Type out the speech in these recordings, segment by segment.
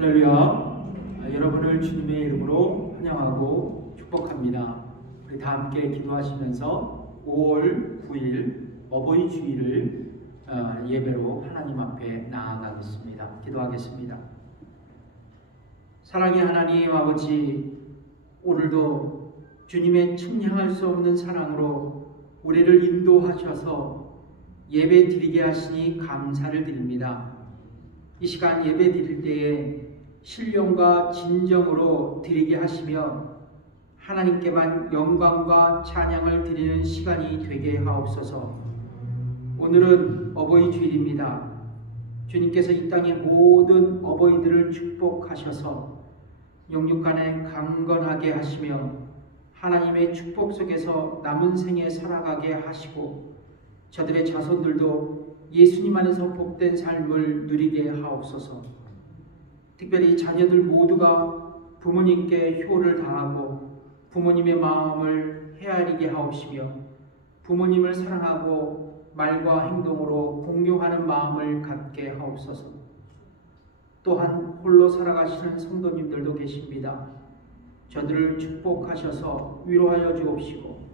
할렐루야. 여러분을 주님의 이름으로 환영하고 축복합니다. 우리 다 함께 기도하시면서 5월 9일 어버이 주일을 예배로 하나님 앞에 나아가겠습니다. 기도하겠습니다. 사랑의 하나님 아버지, 오늘도 주님의 측량할 수 없는 사랑으로 우리를 인도하셔서 예배 드리게 하시니 감사를 드립니다. 이 시간 예배 드릴 때에 신령과 진정으로 드리게 하시며 하나님께만 영광과 찬양을 드리는 시간이 되게 하옵소서. 오늘은 어버이 주일입니다. 주님께서 이 땅의 모든 어버이들을 축복하셔서 영육간에 강건하게 하시며 하나님의 축복 속에서 남은 생에 살아가게 하시고 저들의 자손들도 예수님 안에서 복된 삶을 누리게 하옵소서. 특별히 자녀들 모두가 부모님께 효를 다하고 부모님의 마음을 헤아리게 하옵시며 부모님을 사랑하고 말과 행동으로 공경하는 마음을 갖게 하옵소서. 또한 홀로 살아가시는 성도님들도 계십니다. 저들을 축복하셔서 위로하여 주옵시고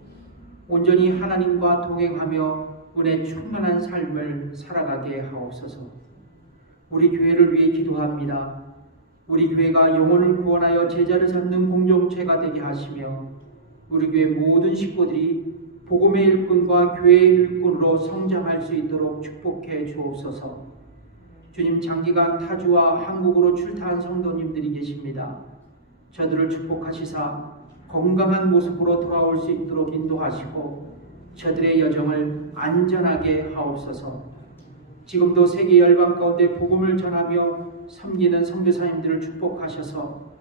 온전히 하나님과 동행하며 은혜 충만한 삶을 살아가게 하옵소서. 우리 교회를 위해 기도합니다. 우리 교회가 영혼을 구원하여 제자를 삼는 공동체가 되게 하시며 우리 교회 모든 식구들이 복음의 일꾼과 교회의 일꾼으로 성장할 수 있도록 축복해 주옵소서. 주님, 장기간 타주와 한국으로 출타한 성도님들이 계십니다. 저들을 축복하시사 건강한 모습으로 돌아올 수 있도록 인도하시고 저들의 여정을 안전하게 하옵소서. 지금도 세계 열방 가운데 복음을 전하며 섬기는 선교사님들을 축복하셔서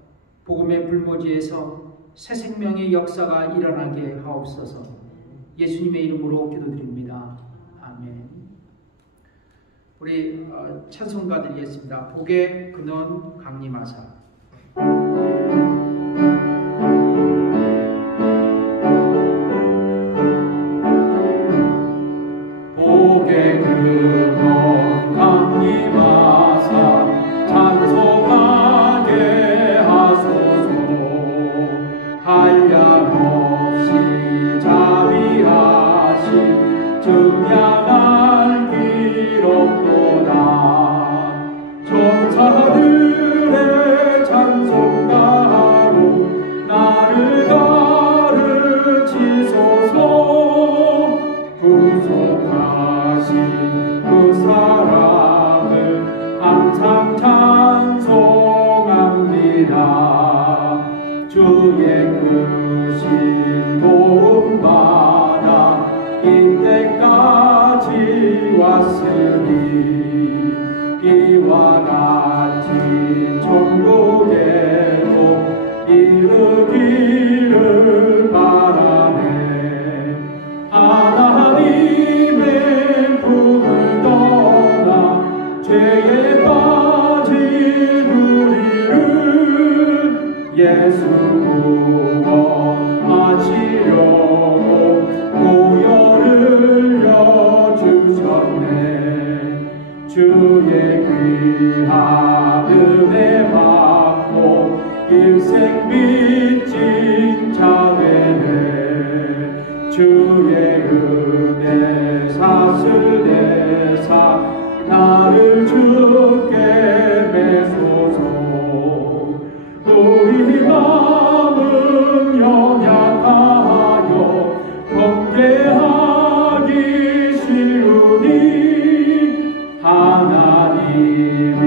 복음의 불모지에서 새 생명의 역사가 일어나게 하옵소서. 예수님의 이름으로 기도드립니다. 아멘. 우리 찬송가 드리겠습니다. 복의 근원 강림하사. 복의 근원 강림하사 찬송하게 하소서. 한량없이 자비하신 증량한 기록보다 천사들의 찬송가로 나를 가르치소서. 구속하신 그 사랑을 항상 찬송합니다. 주의 크신 도움받아 이때까지 왔으니 이와 같이 천국에도 이르기를 바라네. 하나님의 품을 떠나 죄에 빠진 우리를 예수 구원하시려고 보혈을 여주셨네. 주의 귀한 은혜 받고 일생 빚진 자 되네. 주의 은혜 사슬 내사 나를 주께 매소서. 우리 마음은 연약하여 범죄하기 쉬우니 하나님이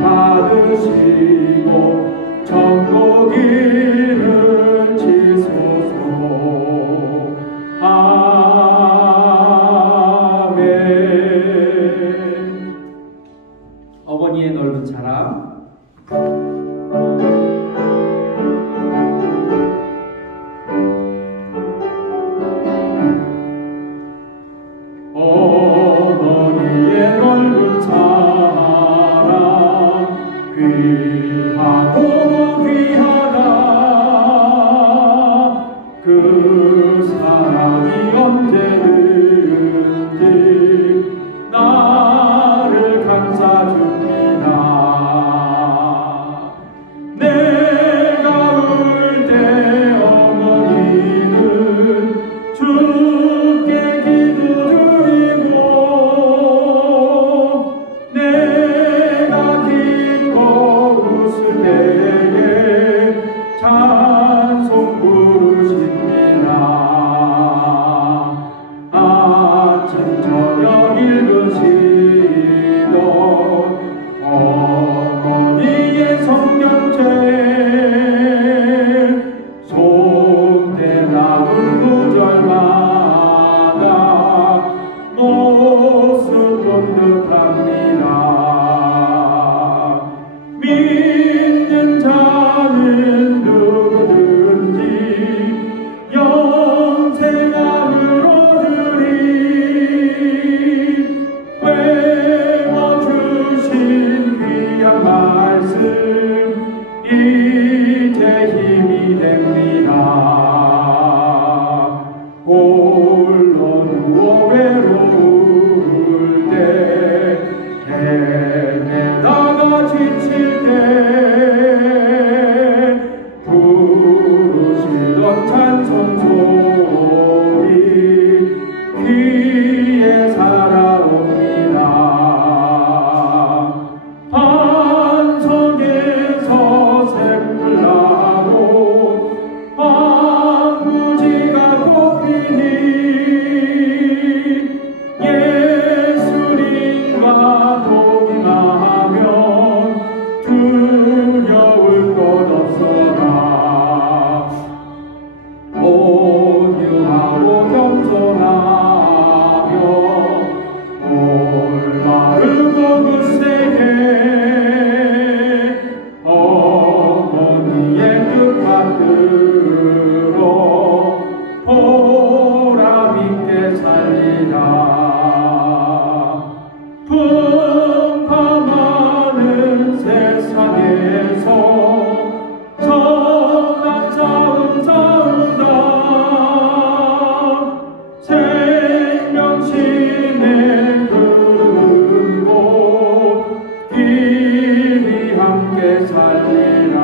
받으시고 천국 이를 치소서. 아멘. 어머니의 넓은 사랑. 어머니의 넓은 사랑 귀하고 귀하다. 그 사랑이 언제든지 나를 감싸줍니다. 지칠 때 부르시던 찬송 소리 귀에 살아옵니다. 반석에서 샘물 나고 황무지가 꽃피니 예수님과 동행하면 두려울 것 없어라. 온유하고 겸손하며 올바르고 굳세게 어머니의 뜻 받들어 보람있게 살리라. 풍파많은 세상에서 선한 싸움 싸우다 생명심에 흐르고 길이 함께 살리라.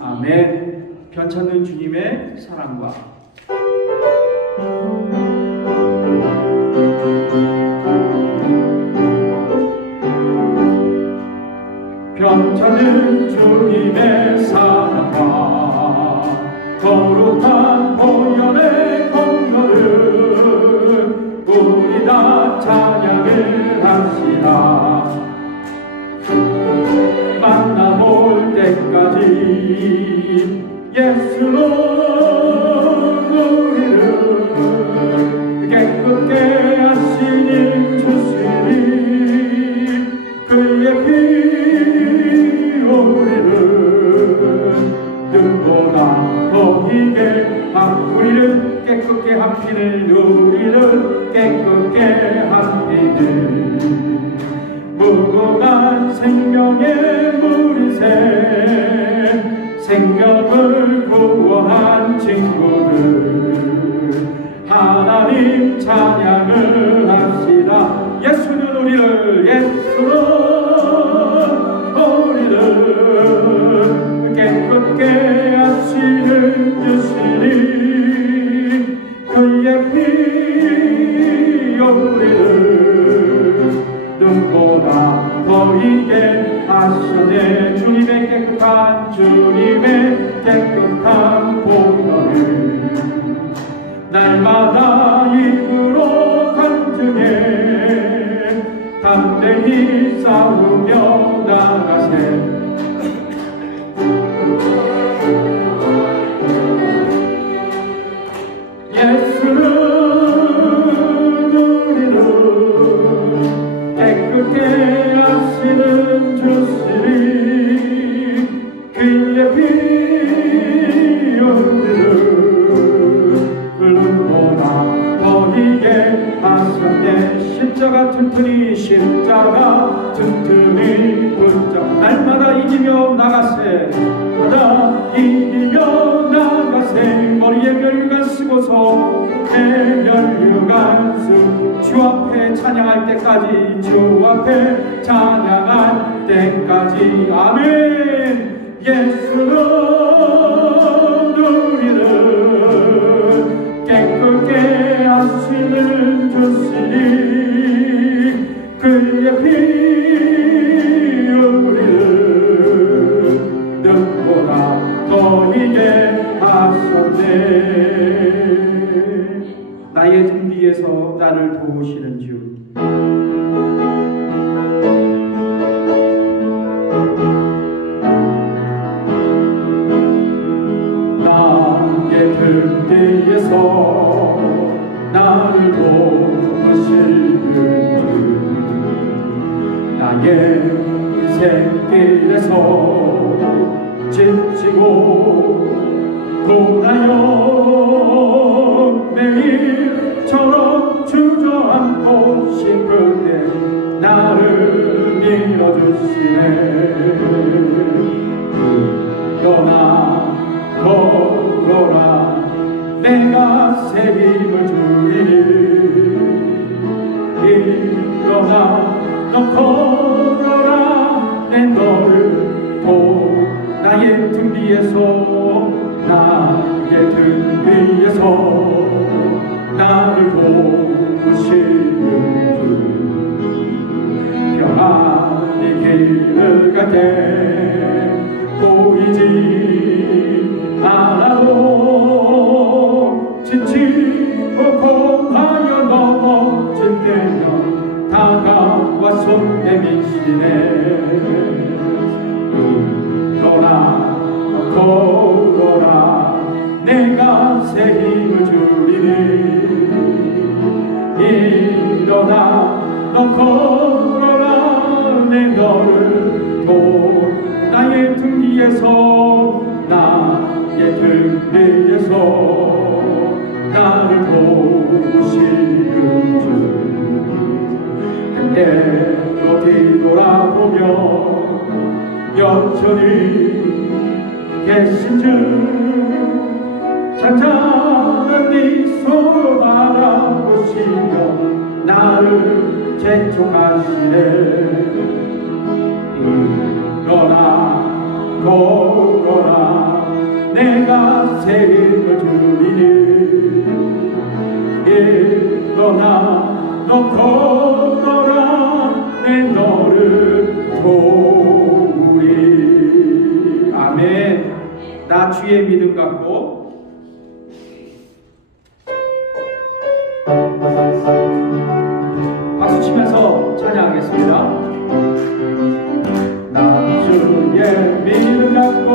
아멘. 편찮는 주님의 사랑과 편찮은 주님의 사랑과 거룩한 보혈의 공로를 우리 다 찬양을 합시다. 만나볼 때까지 예수는 우리를 깨끗게 하시니 주시니 그의 피 우리를 눈보다 더히게 우리를 깨끗게 한 피를 우리를 깨끗게 한 피를 무궁한 생명의 물새 생명을 구원한 친구들 하나님 찬양을 합시다. 예수는 우리를 깨끗게 하시는 주시니 그의 피 우리를 눈보다 더이게 하시네. 주님의 깨끗한 보혈을 날마다 입으로 간증해 담대히 싸우며 나가세. 예수는 우리를 깨끗게 하시는 주시니 그의 피 우리를 눈보다 더히게 하셨네. 십자가 튼튼히 붙잡 날마다 이기며 나가세. 머리에 멸류관 쓰고서 멸류관 쓰 주 앞에 찬양할 때까지 주 앞에 찬양할 때까지. 아멘. 예수는 우리를 깨끗게 하시는 주시니 그의 피 우리를 눈보다 더히게 하셨네. 나의 등 뒤에서 나를 도우시는 주 나의 등 뒤에서 나를 도우시는 주 나의 인생길에서 지치고 고나여 매일처럼 주저앉고 싶은데 나를 밀어주시네. 떠나 걸어라 내가 새 힘을 주리. 일어나 너 걸어라 내 너를 도 나의 등 뒤에서 나의 등 뒤에서 나를 도우시는 주 평안히 길을 가게 보이지 않아도 지치고 공하여 넘어질 때면 다가와 손 내미시네 일어나 걸어라 내가 새 힘을 주리니 일어나 너 걸어라 내 너를 도 나의 등 뒤에서 나의 등 뒤에서 나를 도우시는 주 때때로 뒤돌아보며 여전히 계신 주 잔잔한 미소로 바라보시며 나를 재촉하시네 일어나 걸어라 내가 새 힘을 주리니 일어나 너 걸어라 내 너를 도우리 아멘. 나 주의 믿음 갖고 박수 치면서 찬양하겠습니다. 나 주의 믿음 갖고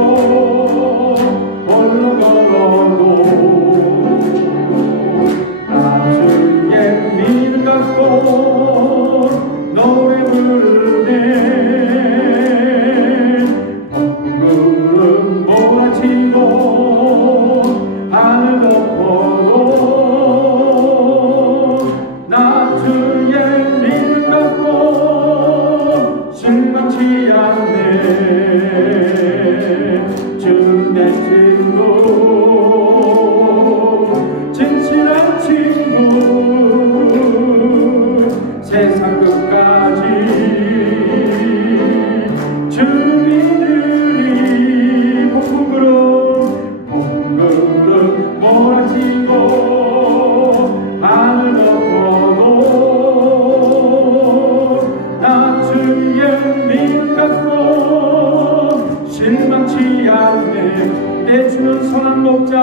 홀로 걸어도 나 주의 믿음 갖고 노래 부르네 구름 몰아치고 하늘 덮어도 나 주의 믿음 갖고 실망치 않네 주 내 친구 진실한 친구 세상 끝까지 주님들이 폭풍구름 몰아치고 하늘 덮어도 나 주의 믿음 갖고 실망치 않네 내 주는 선한 목자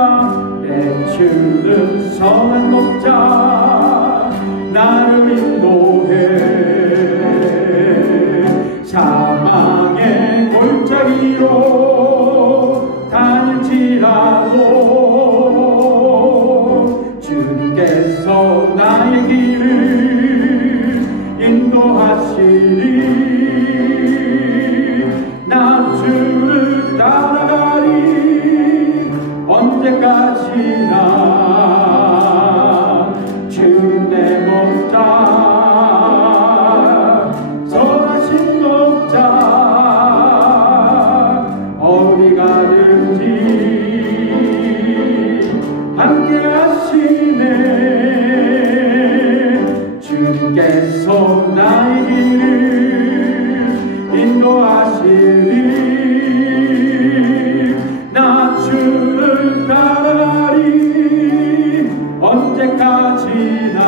내 주는 선한 목자 나를 인도해 사망의 골짜기로 다닐지라도 주께서 나의 길을 인도하시리 나 주를 따라가리 언제까지나 주는 내 목자 선하신 목자 어디 가든지 함께 하시네 주께서 나의 길을 인도하시리 나 주를 따라가리 언제까지나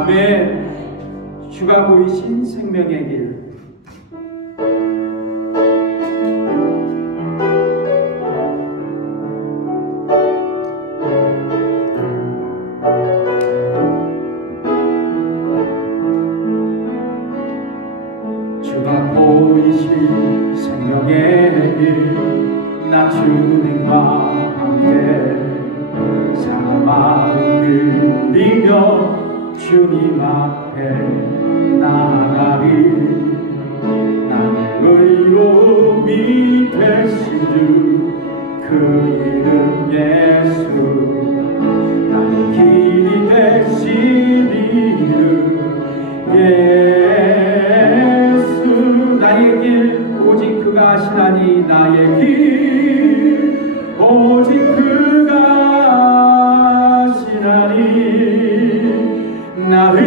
아멘. 주가 보이신 생명의 길 주가 보이신 생명의 길 나 주님과 함께 사랑을 드리며 주님 앞에 나가리 나의 의로움이 되신 주 그 이름 예수 나의 길이 되신 이름 예수 나의 길 오직 그가 하시나니 나의 길 오직 그가 하시나니 나를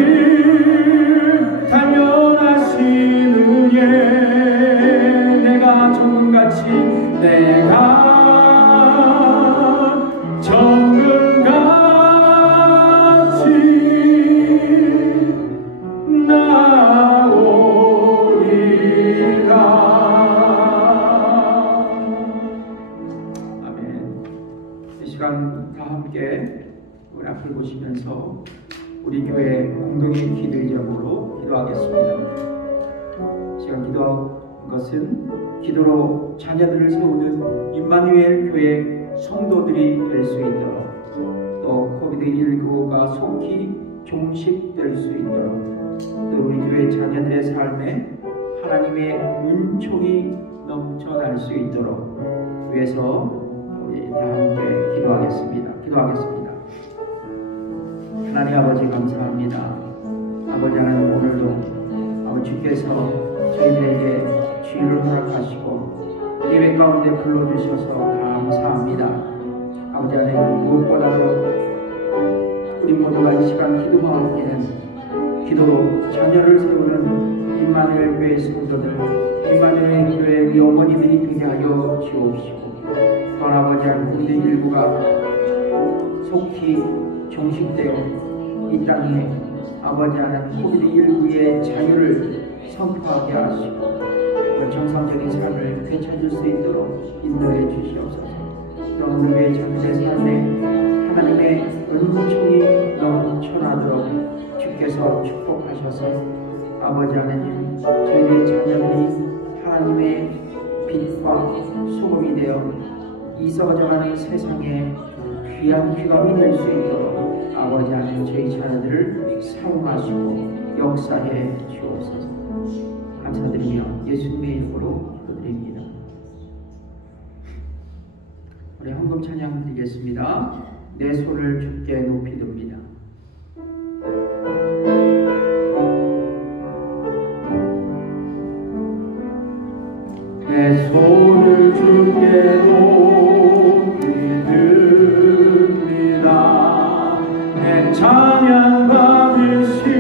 위해서 우리 교회 공동의 기도 제목으로 기도하겠습니다. 제가 기도한 것은 기도로 자녀들을 세우는 임마누엘 교회 성도들이 될 수 있도록, 또 코비드19가 속히 종식될 수 있도록, 또 우리 교회 자녀들의 삶에 하나님의 은총이 넘쳐날 수 있도록 위해서 우리 다 함께 기도하겠습니다. 하나님 아버지 감사합니다. 아버지 하나님, 오늘도 아버지 주께서 저희들에게 주의를 허락하시고 예배 가운데 불러주셔서 감사합니다. 아버지 하나님, 무엇보다도 우리 모두가 이 시간 기도하기에는 기도로 자녀를 세우는 임마누엘 교회 성도들, 임마누엘 교회 우리 어머니들이 되게 하여 주옵시고, 또한 아버지 하나님, 코비드19가 속히 종식되어 이 땅에 아버지 하나님 코비드19의 자유를 선포하게 하시고 정상적인 삶을 되찾을 수 있도록 인도해 주시옵소서. 또 오늘의 자녀의 삶에 하나님의 은총이 넘쳐나도록 주께서 축복하셔서 아버지 하나님, 저희의 자녀들이 하나님의 빛과 소금이 되어 이 썩어져가는 세상에 귀한 귀감이 될 수 있도록 아버지 하나님, 저희 자녀들을 사용하시고 역사해 주옵소서. 감사드리며 예수님의 이름으로 기도드립니다. 우리 헌금 찬양 드리겠습니다. 내 손을 주께 높이 듭니다. 내 손을 주께 높이 듭니다. 내 찬양 받으신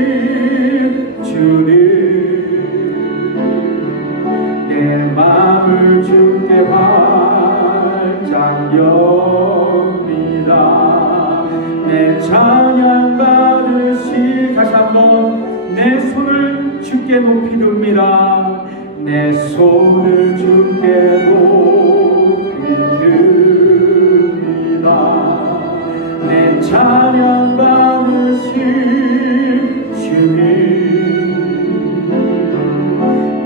주님, 내 마음을 주께 활짝 엽니다. 내 찬양 받으신, 다시 한번 내 손을 주께 높이 듭니다. 내 손을 주께 높이 듭니다. 내 찬양 받으신 주님,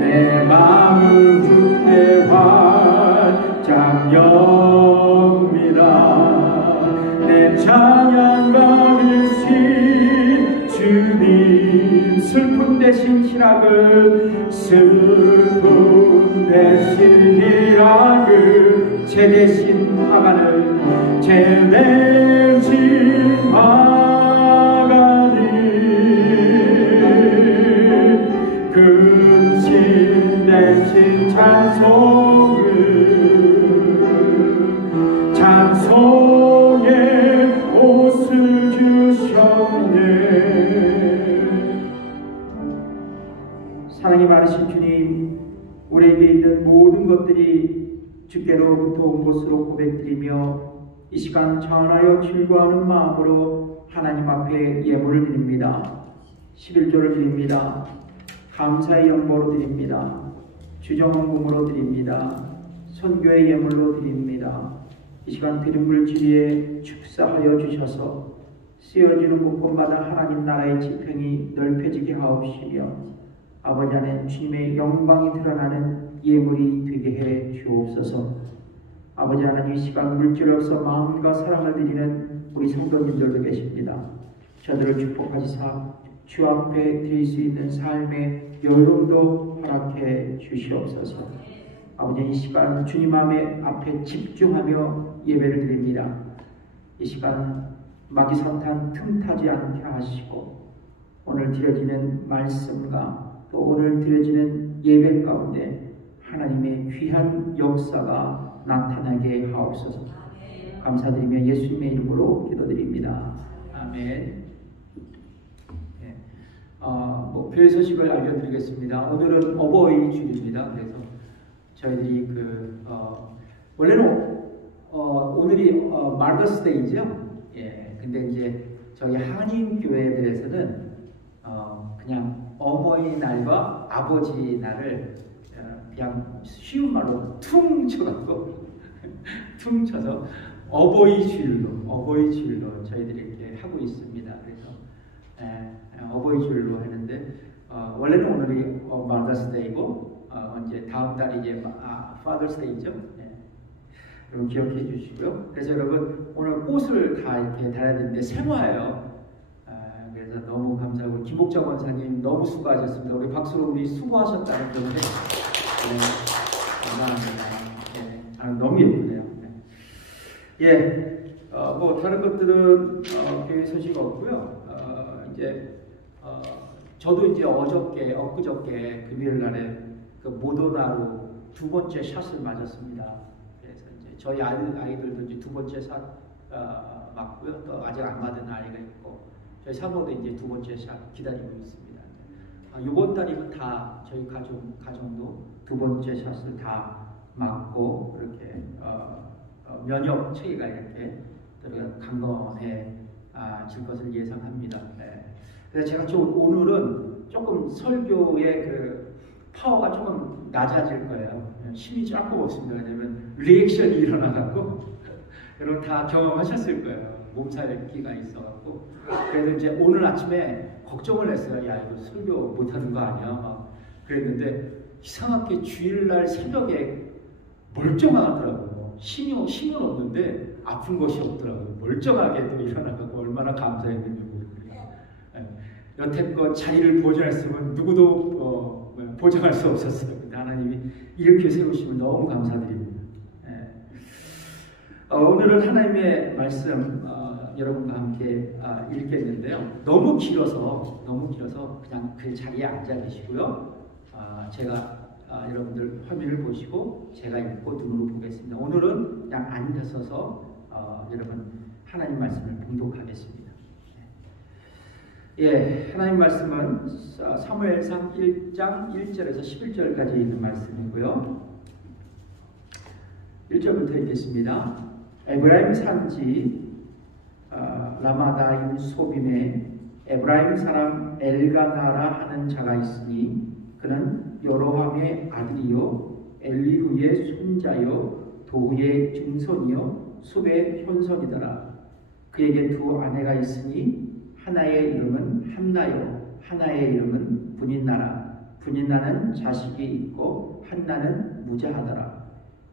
내 마음을 주께 활짝 엽니다. 내 찬양 받으신 주님, 슬픔 대신 희락을, 슬픔 대신 희락을, 죄 대신 화관을, 죄 대신 화관을, 근심 대신 찬송을, 찬송의 옷을 주셨네. 사랑이 많으신 주님, 우리에게 있는 모든 것들이 주께로부터 온 것으로 고백드리며 이 시간 전하여 즐거워하는 마음으로 하나님 앞에 예물을 드립니다. 11조를 드립니다. 감사의 연보로 드립니다. 주정헌금으로 드립니다. 선교의 예물로 드립니다. 이 시간 드린 물질에 축사하여 주셔서 쓰여지는 곳곳마다 하나님 나라의 지평이 넓혀지게 하옵시며 아버지 안에 주님의 영광이 드러나는 예물이 되게 해 주옵소서. 아버지 하나님, 이 시간 물질로서 마음과 사랑을 드리는 우리 성도님들도 계십니다. 저들을 축복하시사 주 앞에 드릴 수 있는 삶의 여유로움도 허락해 주시옵소서. 아버지, 이 시간 주님 앞에 집중하며 예배를 드립니다. 이 시간 마귀사탄 틈타지 않게 하시고 오늘 드려지는 말씀과 또 오늘 드려지는 예배 가운데 하나님의 귀한 역사가 나타나게 하옵소서. 감사드리며 예수님의 이름으로 기도드립니다. 아멘. 네. 교회 소식을 알려드리겠습니다. 오늘은 어버이 주일입니다. 그래서 저희들이 원래는 오늘이 마더스데이죠. 예. 근데 이제 저희 한인교회에 대해서는 그냥 어머니날과 아버지날을 그냥 쉬운 말로 퉁 쳐갖고 퉁 쳐서 어버이 주일로 저희들이 이렇게 하고 있습니다. 그래서 어버이주일로 했는데 원래는 오늘이 마더스데이고 이제 다음 달이 이제 파더스데이죠. 여러분 기억해 주시고요. 그래서 여러분 오늘 꽃을 다 이렇게 달아야 되는데 생화예요. 그래서 너무 감사하고 김옥정 원사님 너무 수고하셨습니다. 우리 박수로 우리 수고하셨다는 건데 감사합니다. 너무 예쁘네요. 뭐 다른 것들은 교회 소식 없고요. 저도 이제 엊그저께 금요일 날에 그 모더나로 두 번째 샷을 맞았습니다. 그래서 이제 저희 아이들도 이제 두 번째 샷 맞고요. 또 아직 안 맞은 아이가 있고 저희 사모도 이제 두 번째 샷 기다리고 있습니다. 이번 달이면 다 저희 가정도 두 번째 샷을 다 맞고 그렇게 면역 체계가 이렇게 강건해질 것을 예상합니다. 그래서 제가 오늘은 조금 설교의 그 파워가 조금 낮아질 거예요. 힘이 조금 없습니다. 왜냐면 리액션이 일어나갖고 여러분 다 경험하셨을 거예요. 몸살기가 있어갖고. 그래서 이제 오늘 아침에 걱정을 했어요. 야 이거 설교 못하는 거 아니야? 막 그랬는데 이상하게 주일날 새벽에 멀쩡하더라고요. 힘은 없는데 아픈 것이 없더라고요. 멀쩡하게 또 일어나갖고 얼마나 감사했는지 모르겠어요. 여태껏 자리를 보존했으면 누구도 보장할 수 없었어요. 하나님이 이렇게 세우시면 너무 감사드립니다. 오늘은 하나님의 말씀 여러분과 함께 읽겠는데요. 너무 길어서 그냥 그 자리에 앉아 계시고요. 제가 여러분들 화면을 보시고 제가 읽고 눈으로 보겠습니다. 오늘은 그냥 앉아서서 여러분 하나님 말씀을 봉독하겠습니다. 하나님 말씀은 사무엘상 1장 1절에서 11절까지 있는 말씀이고요. 1절부터 읽겠습니다. 에브라임 산지 라마다임 소빔에 에브라임 사람 엘가나라 하는 자가 있으니 그는 여로함의 아들이요 엘리후의 손자요 도후의 증손이요 숲의 현손이더라. 그에게 두 아내가 있으니 하나의 이름은 한나요 하나의 이름은 분인나라. 분인나는 자식이 있고 한나는 무자하더라.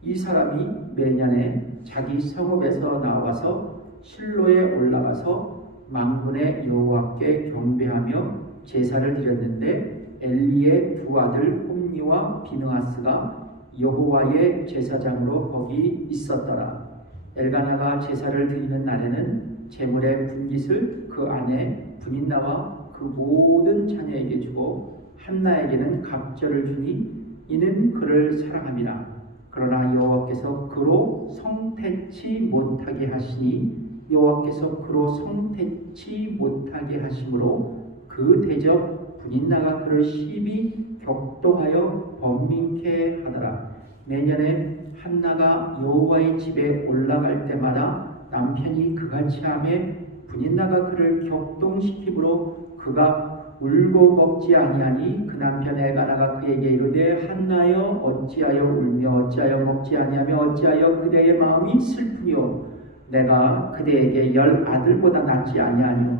이 사람이 매년에 자기 성읍에서 나와서 실로에 올라가서 만군의 여호와께 경배하며 제사를 드렸는데 엘리의 두 아들 홈니와 비느하스가 여호와의 제사장으로 거기 있었더라. 엘가나가 제사를 드리는 날에는 제물의 분깃을 그 아내 분인나와 그 모든 자녀에게 주고 한나에게는 갑절을 주니 이는 그를 사랑함이라. 그러나 여호와께서 그로 성택치 못하게 하시니 여호와께서 그로 성택치 못하게 하심으로 그 대적 분인나가 그를 시비 격동하여 번민케 하더라. 매년에 한나가 여호와의 집에 올라갈 때마다 남편이 그같이 하매 분인나가 그를 격동시키므로 그가 울고 먹지 아니하니 그 남편 엘가나가 그에게 이르되 한나여 어찌하여 울며 어찌하여 먹지 아니하며 어찌하여 그대의 마음이 슬프뇨. 내가 그대에게 10 아들보다 낫지 아니하뇨.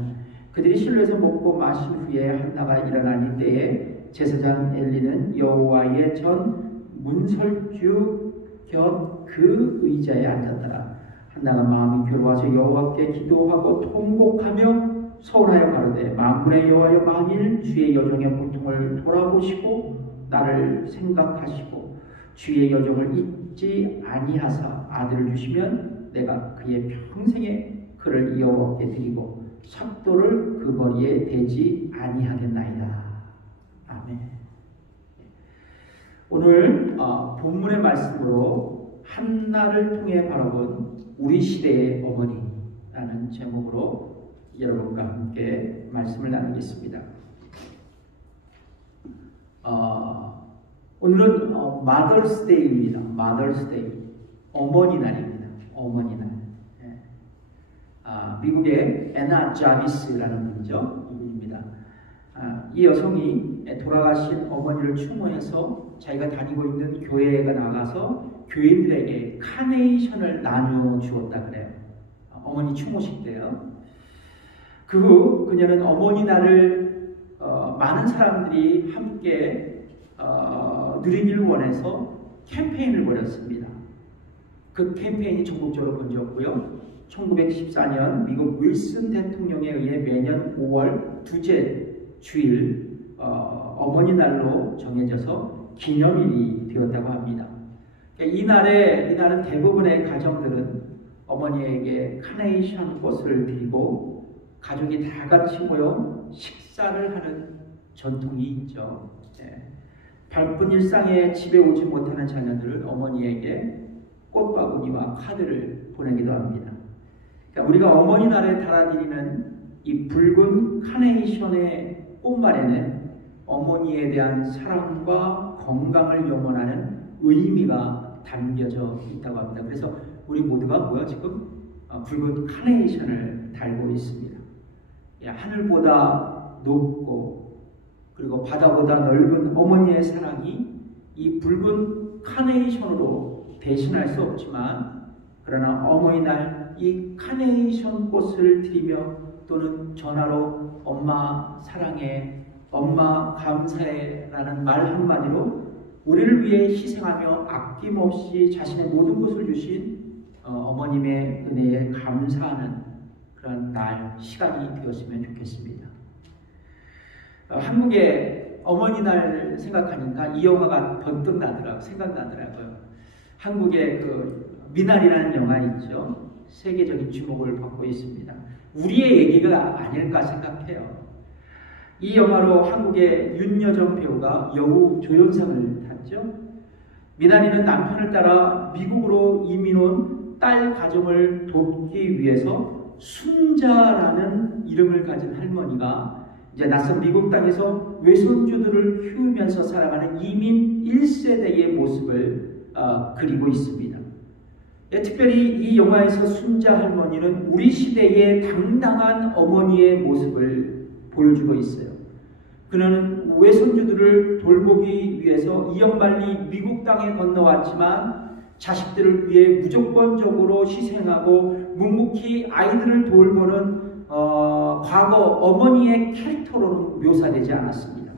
그들이 실로에서 먹고 마신 후에 한나가 일어나니 때에 제사장 엘리는 여호와의 전 문설주 곁 그 의자에 앉았더라. 한나가 마음이 괴로워서 여호와께 기도하고 통곡하며 서운하여 가로되 만군의 여호와여 만일 주의 여종의 고통을 돌아보시고 나를 생각하시고 주의 여종을 잊지 아니하사 아들을 주시면 내가 그의 평생에 그를 여호와께 드리고 삭도를 그 머리에 대지 아니하겠나이다. 아멘. 오늘 본문의 말씀으로 한나를 통해 바라본 우리 시대의 어머니라는 제목으로 여러분과 함께 말씀을 나누겠습니다. 오늘은 Mother's Day입니다. Mother's Day. 어머니 날입니다. 어머니 날. 미국의 애나 자비스라는 분이죠. 이분입니다. 이 여성이 돌아가신 어머니를 추모해서 자기가 다니고 있는 교회에 나가서 교인들에게 카네이션을 나누어 주었다 그래요. 어머니 추모식 때요. 그 후 그녀는 어머니 날을 많은 사람들이 함께 누리기를 원해서 캠페인을 벌였습니다. 그 캠페인이 전국적으로 번졌고요. 1914년 미국 윌슨 대통령에 의해 매년 5월 두째 주일 어머니 날로 정해져서 기념일이 되었다고 합니다. 이날은 대부분의 가정들은 어머니에게 카네이션 꽃을 드리고 가족이 다 같이 모여 식사를 하는 전통이 있죠. 바쁜 일상에 집에 오지 못하는 자녀들은 어머니에게 꽃바구니와 카드를 보내기도 합니다. 그러니까 우리가 어머니 날에 달아드리는 이 붉은 카네이션의 꽃말에는 어머니에 대한 사랑과 건강을 염원하는 의미가 담겨져 있다고 합니다. 그래서 우리 모두가 지금 붉은 카네이션을 달고 있습니다. 하늘보다 높고 그리고 바다보다 넓은 어머니의 사랑이 이 붉은 카네이션으로 대신할 수 없지만, 그러나 어머니날 이 카네이션 꽃을 드리며 또는 전화로 엄마 사랑해, 엄마 감사해 라는 말 한마디로 우리를 위해 희생하며 아낌없이 자신의 모든 것을 주신 어머님의 은혜에 감사하는 그런 날, 시간이 되었으면 좋겠습니다. 한국의 어머니날 생각하니까 이 영화가 번뜩 생각나더라고요. 한국의 그 미나리라는 영화 있죠. 세계적인 주목을 받고 있습니다. 우리의 얘기가 아닐까 생각해요. 이 영화로 한국의 윤여정 배우가 여우 조연상을 탔죠. 미나리는 남편을 따라 미국으로 이민 온 딸 가정을 돕기 위해서 순자라는 이름을 가진 할머니가 이제 낯선 미국 땅에서 외손주들을 키우면서 살아가는 이민 1세대의 모습을 그리고 있습니다. 특별히 이 영화에서 순자 할머니는 우리 시대의 당당한 어머니의 모습을 보여주고 있어요. 그녀는 외손주들을 돌보기 위해서 이역만리 미국 땅에 건너왔지만 자식들을 위해 무조건적으로 희생하고 묵묵히 아이들을 돌보는 과거 어머니의 캐릭터로는 묘사되지 않았습니다.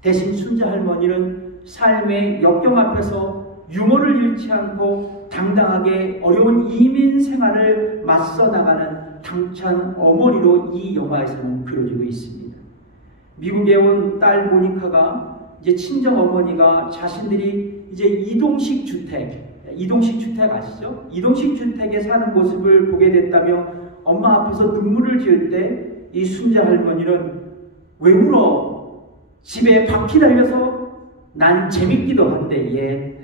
대신 순자 할머니는 삶의 역경 앞에서 유머를 잃지 않고 당당하게 어려운 이민 생활을 맞서 나가는 당찬 어머니로 이 영화에서는 그려지고 있습니다. 미국에 온 딸 모니카가 이제 친정 어머니가 자신들이 이제 이동식 주택 아시죠? 이동식 주택에 사는 모습을 보게 됐다며 엄마 앞에서 눈물을 지을 때 이 순자 할머니는 왜 울어? 집에 바퀴 달려서 난 재밌기도 한데 얘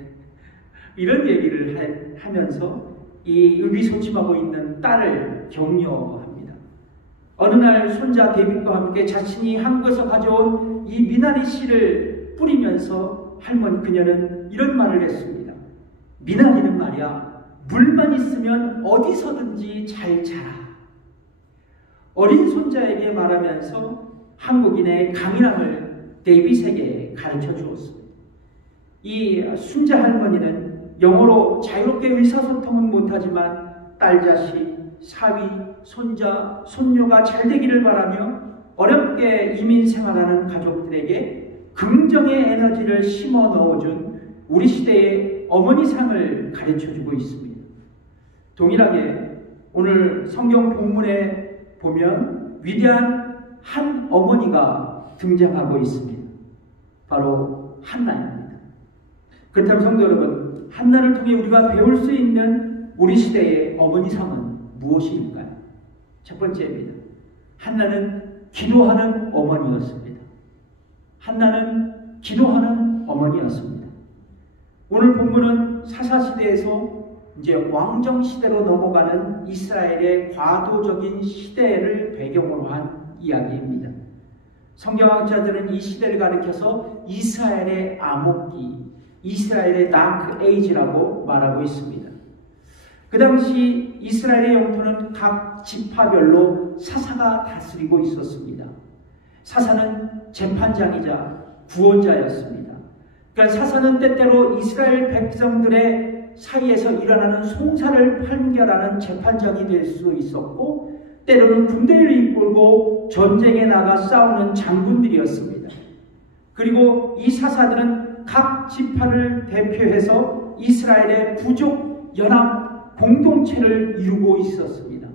이런 얘기를 하면서 이 의기소침하고 있는 딸을 격려합니다. 어느 날 손자 데빗과 함께 자신이 한국에서 가져온 이 미나리 씨를 뿌리면서 그녀는 이런 말을 했습니다. 미나리는 말이야, 물만 있으면 어디서든지 잘 자라. 어린 손자에게 말하면서 한국인의 강인함을 데빗에게 가르쳐 주었습니다. 이 순자 할머니는 영어로 자유롭게 의사소통은 못하지만 딸 자식, 사위, 손자, 손녀가 잘 되기를 바라며 어렵게 이민 생활하는 가족들에게 긍정의 에너지를 심어 넣어준 우리 시대의 어머니상을 가르쳐주고 있습니다. 동일하게 오늘 성경 본문에 보면 위대한 한 어머니가 등장하고 있습니다. 바로 한나입니다. 그렇다면 성도 여러분, 한나를 통해 우리가 배울 수 있는 우리 시대의 어머니상은 무엇일까요? 첫 번째입니다. 한나는 기도하는 어머니였습니다. 한나는 기도하는 어머니였습니다. 오늘 본문은 사사시대에서 이제 왕정시대로 넘어가는 이스라엘의 과도적인 시대를 배경으로 한 이야기입니다. 성경학자들은 이 시대를 가리켜서 이스라엘의 암흑기, 이스라엘의 다크 에이지라고 말하고 있습니다. 그 당시 이스라엘의 영토는 각 지파별로 사사가 다스리고 있었습니다. 사사는 재판장이자 구원자였습니다. 그러니까 사사는 때때로 이스라엘 백성들의 사이에서 일어나는 송사를 판결하는 재판장이 될 수 있었고, 때로는 군대를 이끌고 전쟁에 나가 싸우는 장군들이었습니다. 그리고 이 사사들은 각 지파를 대표해서 이스라엘의 부족 연합 공동체를 이루고 있었습니다.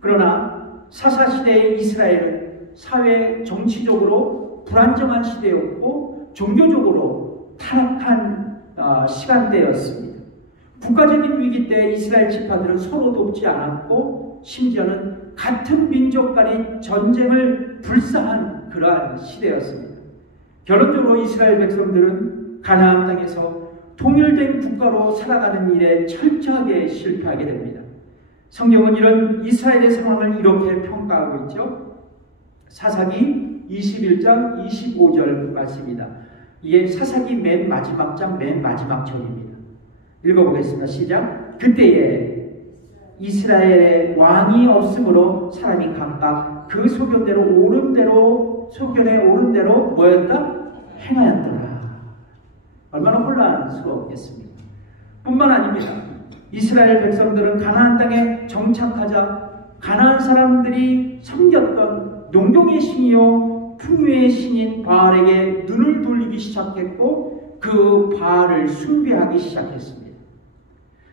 그러나 사사시대의 이스라엘은 사회 정치적으로 불안정한 시대였고 종교적으로 타락한 시간대였습니다. 국가적인 위기 때 이스라엘 지파들은 서로 돕지 않았고 심지어는 같은 민족 간의 전쟁을 불사한 그러한 시대였습니다. 결론적으로 이스라엘 백성들은 가나안 땅에서 통일된 국가로 살아가는 일에 철저하게 실패하게 됩니다. 성경은 이런 이스라엘의 상황을 이렇게 평가하고 있죠. 사사기 21장 25절 말씀입니다. 이게 사사기 맨 마지막 장 맨 마지막 절입니다. 읽어보겠습니다. 시작. 그때에 이스라엘의 왕이 없으므로 사람이 각각 그 소견에 오른 대로 뭐였다? 행하였더라. 얼마나 혼란스러웠겠습니까? 뿐만 아닙니다. 이스라엘 백성들은 가나안 땅에 정착하자 가나안 사람들이 섬겼던 농경의 신이요 풍요의 신인 바알에게 눈을 돌리기 시작했고 그 바알을 숭배하기 시작했습니다.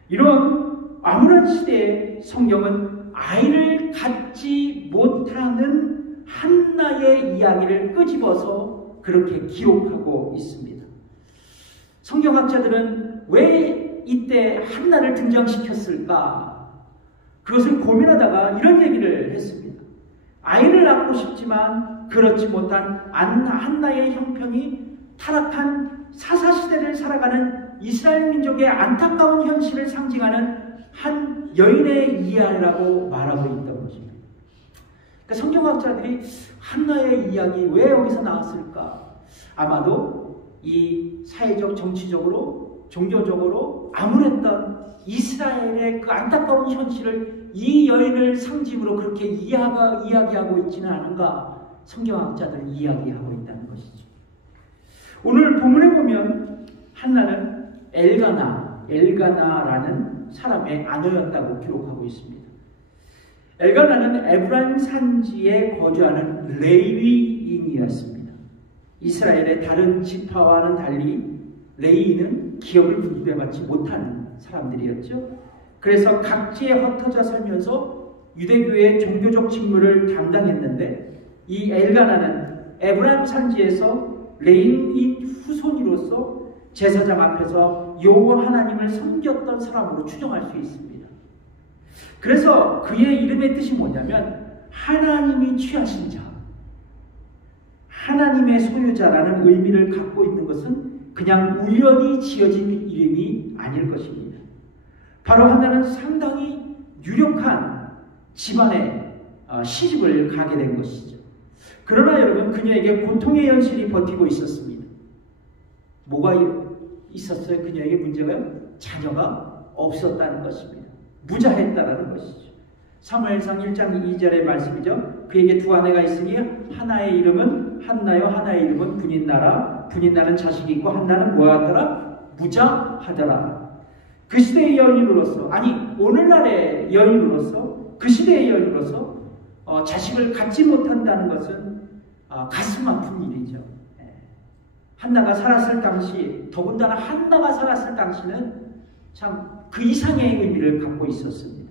이런 암울한 시대에 성경은 아이를 갖지 못하는 한나의 이야기를 끄집어서 그렇게 기록하고 있습니다. 성경학자들은 왜 이때 한나를 등장시켰을까? 그것을 고민하다가 이런 얘기를 했습니다. 아이를 낳고 싶지만 그렇지 못한 한나의 형편이 타락한 사사시대를 살아가는 이스라엘 민족의 안타까운 현실을 상징하는 한 여인의 이야기라고 말하고 있던 것입니다. 그러니까 성경학자들이 한나의 이야기 왜 여기서 나왔을까? 아마도 이 사회적, 정치적으로, 종교적으로 암울했던 이스라엘의 그 안타까운 현실을 이 여인을 상징으로 그렇게 이야기하고 있지는 않은가? 성경학자들은 이야기하고 있다는 것이죠. 오늘 본문에 보면 한나는 엘가나라는 사람의 아내였다고 기록하고 있습니다. 엘가나는 에브라임 산지에 거주하는 레위인이었습니다. 이스라엘의 다른 지파와는 달리 레위인은 기업을 분배받지 못하는 사람들이었죠. 그래서 각지에 흩어져 살면서 유대교의 종교적 직무를 담당했는데 이 엘가나는 에브라임 산지에서 레위인 후손으로서 제사장 앞에서 여호와 하나님을 섬겼던 사람으로 추정할 수 있습니다. 그래서 그의 이름의 뜻이 뭐냐면 하나님이 취하신 자, 하나님의 소유자라는 의미를 갖고 있는 것은 그냥 우연히 지어진 이름이 아닐 것입니다. 바로 한나는 상당히 유력한 집안에 시집을 가게 된 것이죠. 그러나 여러분, 그녀에게 고통의 현실이 버티고 있었습니다. 뭐가 있었어요? 그녀에게 문제가요? 자녀가 없었다는 것입니다. 무자했다라는 것이죠. 사무엘상 1장 2절의 말씀이죠. 그에게 두 아내가 있으니 하나의 이름은 한나요, 하나의 이름은 분인나라. 분인나는 자식이 있고 한나는 뭐하더라? 무자하더라. 그 시대의 여인으로서, 아니 오늘날의 여인으로서, 그 시대의 여인으로서 자식을 갖지 못한다는 것은 가슴 아픈 일이죠. 한나가 살았을 당시, 더군다나 한나가 살았을 당시는 참 그 이상의 의미를 갖고 있었습니다.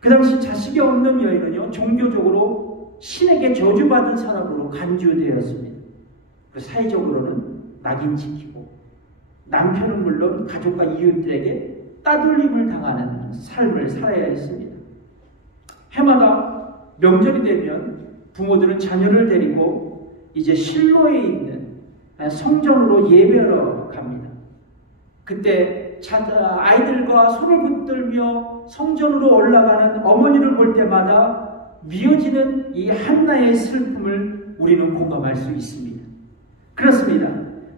그 당시 자식이 없는 여인은요, 종교적으로 신에게 저주받은 사람으로 간주되었습니다. 사회적으로는 낙인 찍히고, 남편은 물론 가족과 이웃들에게 따돌림을 당하는 삶을 살아야 했습니다. 해마다 명절이 되면 부모들은 자녀를 데리고 이제 실로에 있는 성전으로 예배하러 갑니다. 그때 아이들과 손을 붙들며 성전으로 올라가는 어머니를 볼 때마다 미어지는 이 한나의 슬픔을 우리는 공감할 수 있습니다. 그렇습니다.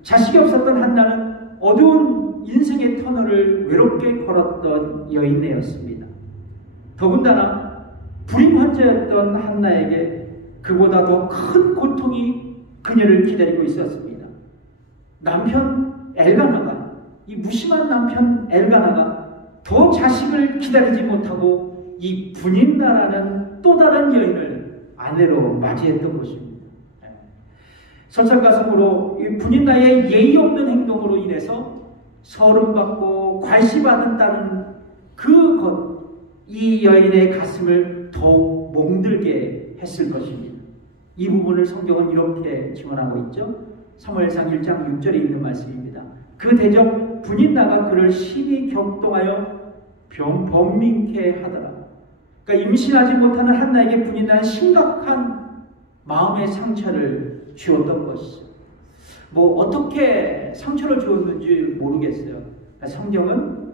자식이 없었던 한나는 어두운 인생의 터널을 외롭게 걸었던 여인네였습니다. 더군다나 불임 환자였던 한나에게 그보다 더 큰 고통이 그녀를 기다리고 있었습니다. 남편 엘가나가, 이 무심한 남편 엘가나가 더 자식을 기다리지 못하고 이 분인나라는 또 다른 여인을 아내로 맞이했던 것입니다. 설상가성으로 분인나의 예의 없는 행동으로 인해서 서름받고 괄시받았다는 이 여인의 가슴을 더욱 멍들게 했을 것입니다. 이 부분을 성경은 이렇게 증언하고 있죠. 사무엘상 1장 6절에 있는 말씀입니다. 그 대적 분인나가 그를 심히 격동하여 범민케 하더라. 그러니까 임신하지 못하는 한나에게 분인나는 심각한 마음의 상처를 주었던 것이죠. 어떻게 상처를 주었는지 모르겠어요. 성경은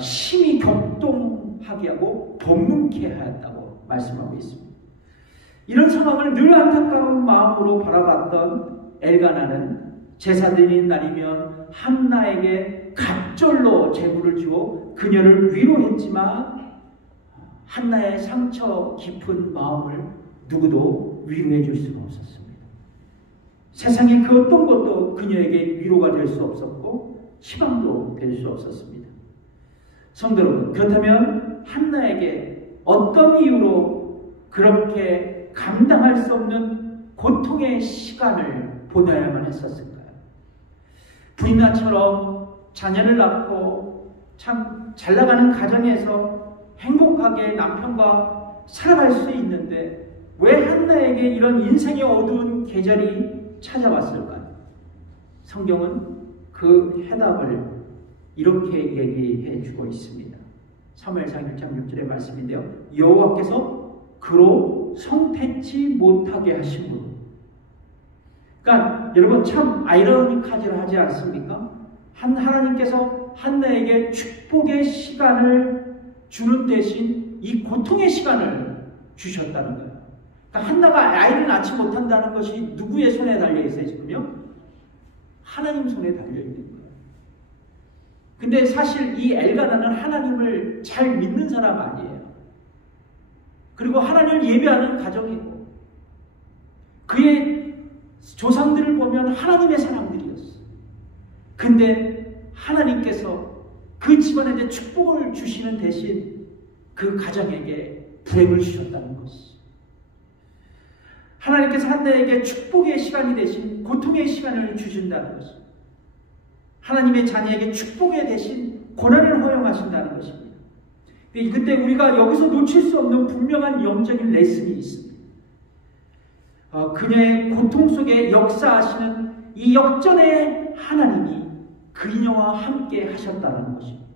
심히 격동하게 하고 범민케 하였다고 말씀하고 있습니다. 이런 상황을 늘 안타까운 마음으로 바라봤던 엘가나는 제사 드리는 날이면 한나에게 갑절로 제물을 주어 그녀를 위로했지만 한나의 상처 깊은 마음을 누구도 위로해 줄 수가 없었습니다. 세상에 그 어떤 것도 그녀에게 위로가 될 수 없었고 희망도 될 수 없었습니다. 성도 여러분, 그렇다면 한나에게 어떤 이유로 그렇게 감당할 수 없는 고통의 시간을 보내야만 했었을까요? 분인나처럼 자녀를 낳고 참 잘 나가는 가정에서 행복하게 남편과 살아갈 수 있는데 왜 한나에게 이런 인생의 어두운 계절이 찾아왔을까요? 성경은 그 해답을 이렇게 얘기해 주고 있습니다. 사무엘상 1장 6절의 말씀인데요. 여호와께서 그로 성패치 못하게 하신 분. 그러니까 여러분 참 아이러니하지 하지 않습니까? 하나님께서 한나에게 축복의 시간을 주는 대신 이 고통의 시간을 주셨다는 거예요. 그러니까 한나가 아이를 낳지 못한다는 것이 누구의 손에 달려 있어요 지금요? 하나님 손에 달려 있는 거예요. 근데 사실 이 엘가나는 하나님을 잘 믿는 사람 아니에요. 그리고 하나님을 예배하는 가정이고 그의 조상들을 보면 하나님의 사람들이었어요. 근데 하나님께서 그 집안에 축복을 주시는 대신 그 가정에게 불행을 주셨다는 것이죠. 하나님께서 한나에게 축복의 시간이 대신 고통의 시간을 주신다는 것입니다. 하나님의 자녀에게 축복의 대신 고난을 허용하신다는 것입니다. 그때 우리가 여기서 놓칠 수 없는 분명한 영적인 레슨이 있습니다. 그녀의 고통 속에 역사하시는 이 역전의 하나님이 그녀와 함께 하셨다는 것입니다.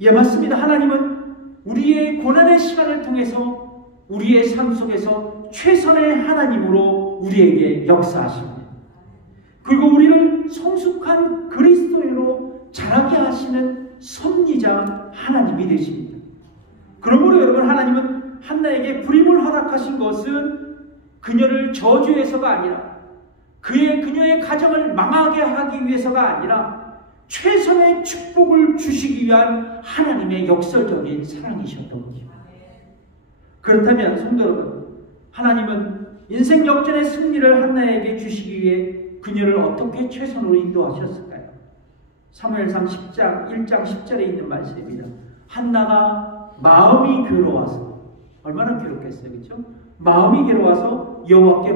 예, 맞습니다. 하나님은 우리의 고난의 시간을 통해서 우리의 삶 속에서 최선의 하나님으로 우리에게 역사하십니다. 그리고 우리를 성숙한 그리스도인으로 자라게 하시는 섭리자 하나님이 되십니다. 그러므로 여러분, 하나님은 한나에게 불임을 허락하신 것은 그녀를 저주해서가 아니라 그녀의 가정을 망하게 하기 위해서가 아니라 최선의 축복을 주시기 위한 하나님의 역설적인 사랑이셨던 것입니다. 그렇다면 성도 여러분, 하나님은 인생 역전의 승리를 한나에게 주시기 위해 그녀를 어떻게 최선으로 인도하셨을까요? 사무엘상 10장 1장 10절에 있는 말씀입니다. 한나가 마음이 괴로워서, 얼마나 괴롭겠어요, 그렇죠? 마음이 괴로워서 여호와께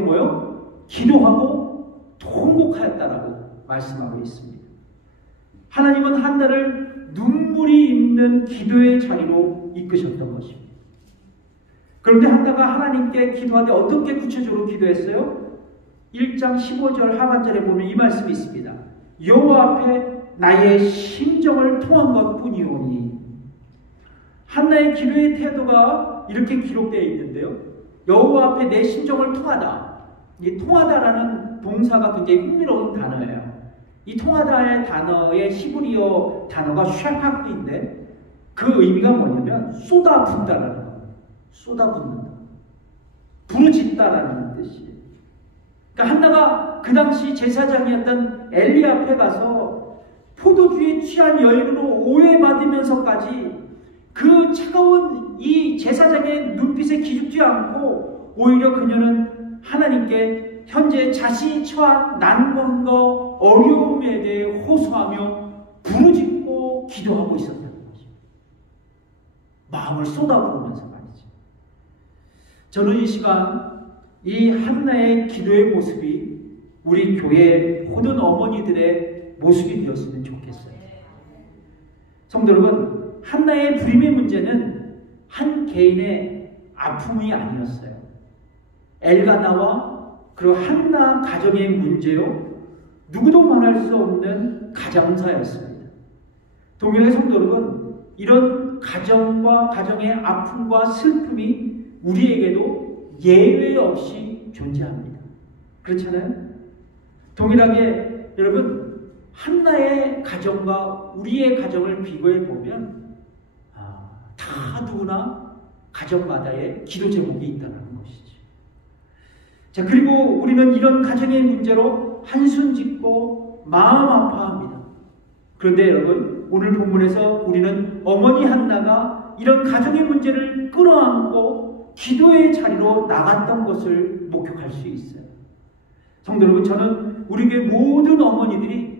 기도하고 통곡하였다라고 말씀하고 있습니다. 하나님은 한나를 눈물이 있는 기도의 자리로 이끄셨던 것입니다. 그런데 한나가 하나님께 기도할 때 어떻게 구체적으로 기도했어요? 1장 15절 하반절에 보면 이 말씀이 있습니다. 여호와 앞에 나의 심정을 통한 것뿐이오니. 한나의 기도의 태도가 이렇게 기록되어 있는데요. 여호와 앞에 내 심정을 통하다. 이 통하다라는 동사가 굉장히 흥미로운 단어예요. 이 통하다의 단어의 히브리어 단어가 샤팍인데 그 의미가 뭐냐면 쏟아붓다라는 거예요. 쏟아붓는다. 부르짖다라는 뜻이에요. 그러니까 한나가 그 당시 제사장이었던 엘리 앞에 가서 포도주에 취한 여인으로 오해받으면서까지 그 차가운 이 제사장의 눈빛에 기죽지 않고 오히려 그녀는 하나님께 현재 자신이 처한 난관과 어려움에 대해 호소하며 부르짖고 기도하고 있었다는 것입니다. 마음을 쏟아부으면서 말이죠. 저는 이 시간 이 한나의 기도의 모습이 우리 교회 모든 어머니들의 모습이 되었으면 좋겠어요. 성도 여러분, 한나의 불임의 문제는 한 개인의 아픔이 아니었어요. 엘가나와 그리고 한나 가정의 문제요, 누구도 말할 수 없는 가정사였습니다. 동일하게 성도 여러분, 이런 가정과 가정의 아픔과 슬픔이 우리에게도 예외 없이 존재합니다. 그렇잖아요? 동일하게 여러분, 한나의 가정과 우리의 가정을 비교해 보면 다 누구나 가정마다의 기도 제목이 있다는 것이죠. 자, 그리고 우리는 이런 가정의 문제로 한숨 짓고 마음 아파합니다. 그런데 여러분, 오늘 본문에서 우리는 어머니 한나가 이런 가정의 문제를 끌어안고 기도의 자리로 나갔던 것을 목격할 수 있어요. 성도 여러분, 저는 우리 교회 모든 어머니들이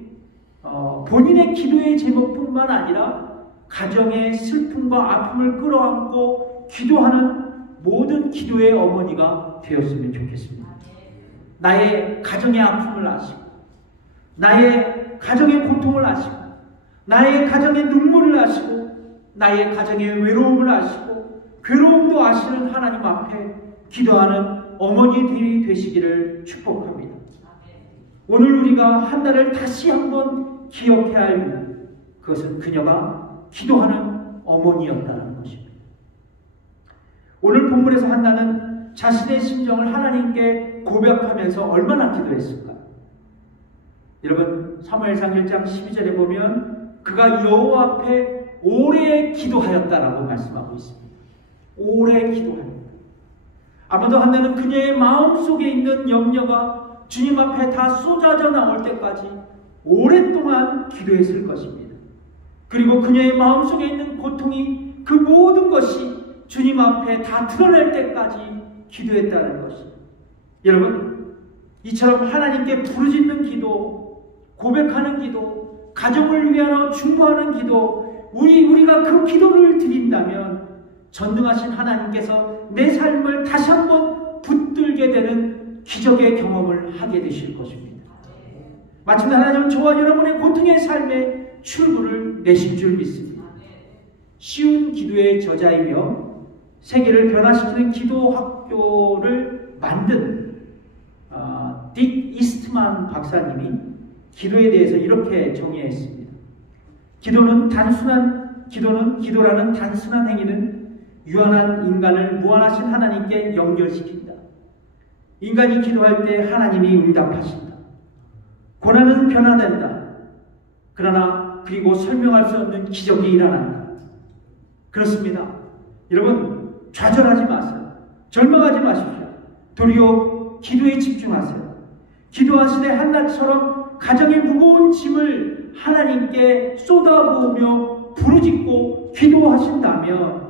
본인의 기도의 제목뿐만 아니라 가정의 슬픔과 아픔을 끌어안고 기도하는 모든 기도의 어머니가 되었으면 좋겠습니다. 나의 가정의 아픔을 아시고, 나의 가정의 고통을 아시고, 나의 가정의 눈물을 아시고, 나의 가정의 외로움을 아시고, 괴로움도 아시는 하나님 앞에 기도하는 어머니들이 되시기를 축복합니다. 오늘 우리가 한나를 다시 한번 기억해야 할 이유, 그것은 그녀가 기도하는 어머니였다는 것입니다. 오늘 본문에서 한나는 자신의 심정을 하나님께 고백하면서 얼마나 기도했을까요? 여러분, 사무엘상 1장 12절에 보면 그가 여호와 앞에 오래 기도하였다라고 말씀하고 있습니다. 오래 기도하였다. 아마도 한나는 그녀의 마음속에 있는 염려가 주님 앞에 다 쏟아져 나올 때까지 오랫동안 기도했을 것입니다. 그리고 그녀의 마음속에 있는 고통이, 그 모든 것이 주님 앞에 다 드러낼 때까지 기도했다는 것입니다. 여러분, 이처럼 하나님께 부르짖는 기도, 고백하는 기도, 가정을 위하여 중보하는 기도, 우리가 그 기도를 드린다면 전능하신 하나님께서 내 삶을 다시 한번 붙들게 되는 기적의 경험을 하게 되실 것입니다. 마침내 하나님은 저와 여러분의 고통의 삶에 출구를 내실 줄 믿습니다. 쉬운 기도의 저자이며 세계를 변화시키는 기도 학교를 만든 딕 이스트만 박사님이 기도에 대해서 이렇게 정의했습니다. 기도라는 단순한 행위는 유한한 인간을 무한하신 하나님께 연결시킨다. 인간이 기도할 때 하나님이 응답하신다. 고난은 변화된다. 그리고 설명할 수 없는 기적이 일어난다. 그렇습니다. 여러분, 좌절하지 마세요. 절망하지 마십시오. 도리어 기도에 집중하세요. 기도하시되 한나처럼 가정의 무거운 짐을 하나님께 쏟아부으며 부르짖고 기도하신다면,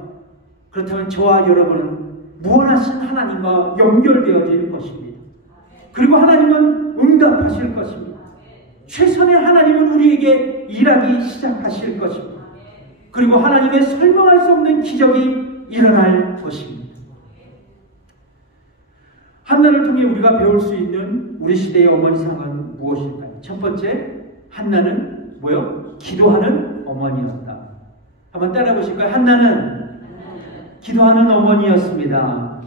그렇다면 저와 여러분은 무한하신 하나님과 연결되어질 것입니다. 그리고 하나님은 응답하실 것입니다. 최선의 하나님은 우리에게 일하기 시작하실 것입니다. 그리고 하나님의 설명할 수 없는 기적이 일어날 것입니다. 한나를 통해 우리가 배울 수 있는 우리 시대의 어머니상은 무엇일까요? 첫 번째, 한나는 뭐요? 기도하는 어머니였다. 한번 따라 보실까요? 한나는 기도하는 어머니였습니다.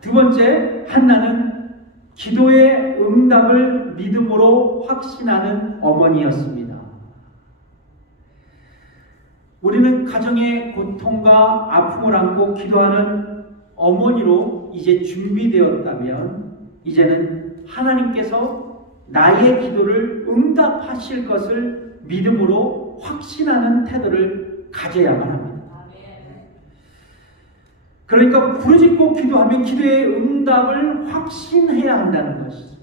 두 번째, 한나는 기도의 응답을 믿음으로 확신하는 어머니였습니다. 우리는 가정의 고통과 아픔을 안고 기도하는 어머니로 이제 준비되었다면, 이제는 하나님께서 나의 기도를 응답하실 것을 믿음으로 확신하는 태도를 가져야만 합니다. 그러니까 부르짖고 기도하면 기도의 응답을 확신해야 한다는 것이죠.